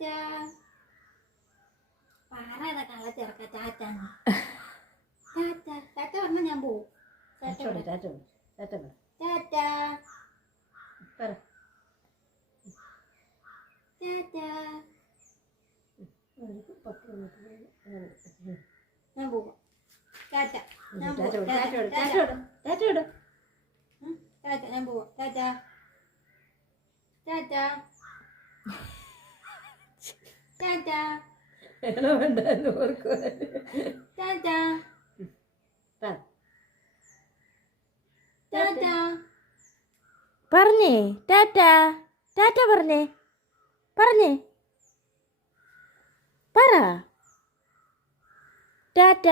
ചാറ്റ പാറ ഏതാ കള്ള ചെറുക്ക ചാറ്റാന്ന് ചാറ്റ ചാറ്റ പറഞ്ഞ ഞാൻ പോവും. ചാറ്റ വിടാം. ചാറ്റ ചാറ്റ ഞാൻ പോവാം. ചാറ്റ ഞാൻ പോവാം. ചാറ്റ ചാറ്റ ഞാൻ പോവാം. ചാറ്റ ചാറ്റ പറഞ്ഞേ. ടാറ്റ ടാറ്റ പറഞ്ഞേ. പറഞ്ഞേ. പറ. ടാറ്റ